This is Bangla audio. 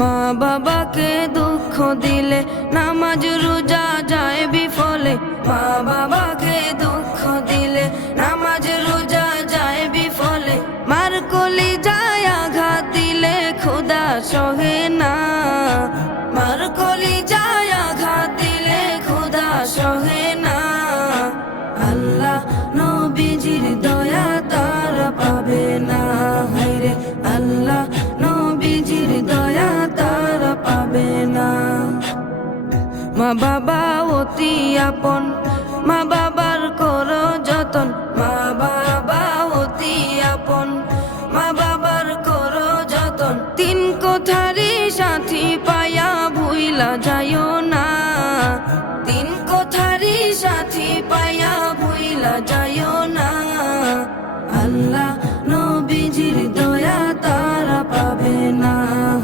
মা বাবাকে দুঃখ দিলে নামাজ রোজা যায় বিফলে। মা বাবাকে দুঃখ দিলে নামাজ রোজা যায় বিফলে। মার কলিজায় আঘাত দিলে খোদা সহে না। মার কলিজায় আঘাত দিলে খোদা সহে না। আল্লাহ নবীজির দয়া তারা পাবে না। হায়রে আল্লাহ নবীজির দয়া তারা পাবে না। মা বাবা অতি আপন, মা বাবার করো যতন। মা বাবা অতি আপন, মা বাবার করো যতন। তিন কোঠারি সাথী